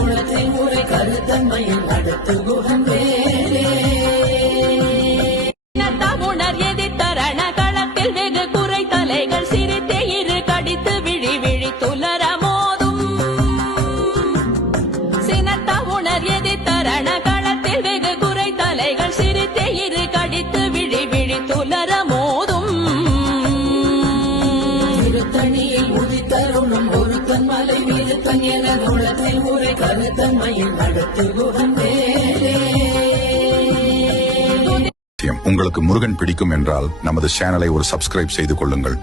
குளத்தை முறை கருத்தன்மையில் அடுத்து குகன் வேலே உணர் எதிர்த்தரண களத்தில் வெகு குறை தலைகள் சிரித்தே இரு கடித்து விழி விழி துலர மோதும் சினத்த உணர் எதிர்த்தரண களத்தில் வெகு குறை தலைகள் சிரித்தே இரு கடித்து விழி விழி துலர மோதும் திருத்தணியில் உதித்தருணம் ஒருத்தன் மலை வீழ்த்தன் என குளத்தை முறை கருத்தன்மையில் அடுத்து குகன் வேலே. உங்களுக்கு முருகன் பிடிக்கும் என்றால் நமது சேனலை ஒரு சப்ஸ்கிரைப் செய்து கொள்ளுங்கள்.